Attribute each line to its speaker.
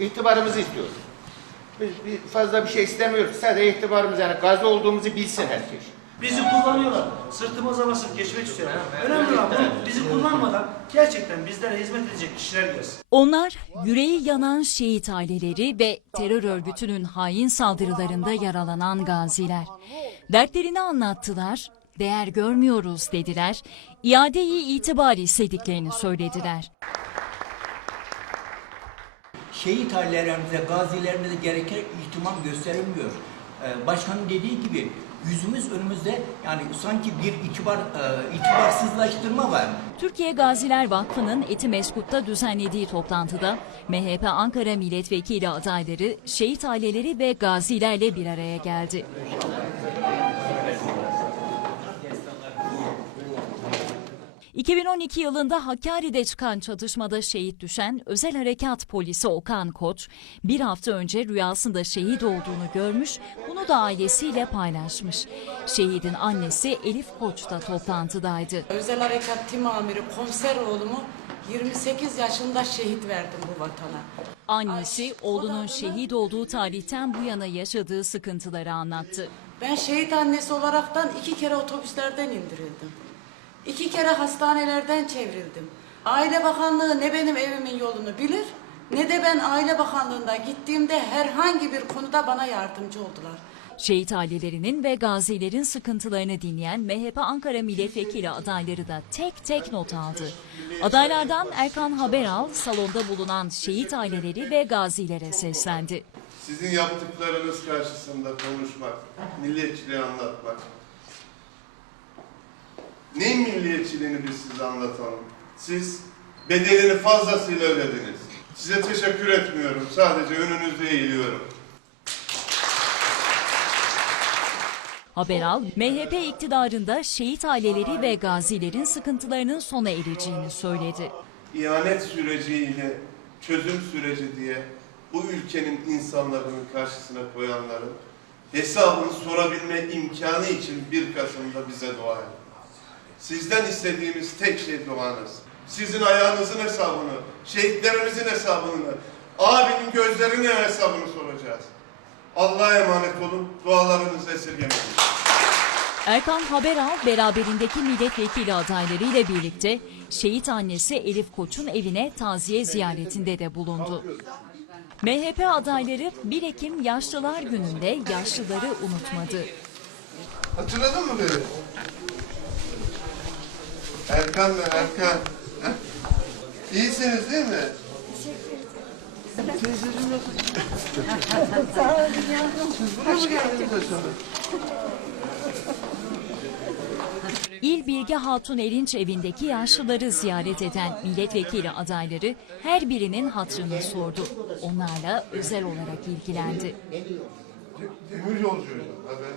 Speaker 1: İtibarımızı istiyoruz. Biz fazla bir şey istemiyoruz. Sadece itibarımız yani gazi olduğumuzu bilsin herkes.
Speaker 2: Bizi kullanıyorlar. Sırtımıza basıp geçmek istiyorlar. Önemli olan bu. Bizi kullanmadan gerçekten bizlere hizmet edecek kişiler gelsin.
Speaker 3: Onlar yüreği yanan şehit aileleri ve terör örgütünün hain saldırılarında yaralanan gaziler. Dertlerini anlattılar, değer görmüyoruz dediler, iadeyi itibar istediklerini söylediler.
Speaker 4: Şehit ailelerimize, gazilerimize gereken ihtimam gösterilmiyor. Ee, Başkanın dediği gibi yüzümüz önümüzde yani sanki bir itibar e, itibarsızlaştırma var.
Speaker 3: Türkiye Gaziler Vakfı'nın Etimeskut'ta düzenlediği toplantıda MHP Ankara Milletvekili adayları, şehit aileleri ve gazilerle bir araya geldi. ...2012 yılında Hakkari'de çıkan çatışmada şehit düşen özel harekat polisi Okan Koç... ...bir hafta önce rüyasında şehit olduğunu görmüş... ...bunu da ailesiyle paylaşmış. Şehidin annesi Elif Koç da toplantıdaydı.
Speaker 5: Özel Harekat Tim Amiri komiser oğlumu 28 yaşında şehit verdim bu vatana.
Speaker 3: Annesi oğlunun şehit olduğu tarihten bu yana yaşadığı sıkıntıları anlattı.
Speaker 5: Ben şehit annesi olaraktan iki kere otobüslerden indirildim. İki kere hastanelerden çevrildim. Aile Bakanlığı ne benim evimin yolunu bilir ne de ben Aile Bakanlığı'nda gittiğimde herhangi bir konuda bana yardımcı oldular.
Speaker 3: Şehit ailelerinin ve gazilerin sıkıntılarını dinleyen MHP Ankara Milletvekili adayları da tek tek not aldı. Adaylardan Erkan Haberal salonda bulunan şehit aileleri ve gazilere seslendi.
Speaker 6: Sizin yaptıklarınız karşısında konuşmak, milliyetçiliği anlatmak. Neyin milliyetçiliğini biz size anlatalım? Siz bedelini fazlasıyla ödediniz. Size teşekkür etmiyorum. Sadece önünüzde eğiliyorum.
Speaker 3: Haberal, MHP iktidarında şehit aileleri ve gazilerin sıkıntılarının sona ereceğini söyledi.
Speaker 6: İhanet süreciyle çözüm süreci diye bu ülkenin insanlarının karşısına koyanların hesabını sorabilme imkanı için 1 Kasım'da bize dua edin. Sizden istediğimiz tek şey duanız. Sizin ayağınızın hesabını, şehitlerimizin hesabını, abinin gözlerinin hesabını soracağız. Allah'a emanet olun, dualarınızı esirgemeyin.
Speaker 3: Erkan Haberal beraberindeki milletvekili adaylarıyla birlikte şehit annesi Elif Koç'un evine taziye ziyaretinde de bulundu. MHP adayları 1 Ekim Yaşlılar Günü'nde yaşlıları unutmadı.
Speaker 6: Hatırladın mı beni? Erkan ve Erkan. İyisiniz değil mi? Teyzeciğim nasıl? Sağ olun yavrum. Siz buraya mı geldiniz acaba?
Speaker 3: İl Bilge Hatun Erinç evindeki yaşlıları ziyaret eden milletvekili adayları her birinin hatrını sordu. Onlarla özel olarak ilgilendi.
Speaker 6: Demir yolcuydu. Ben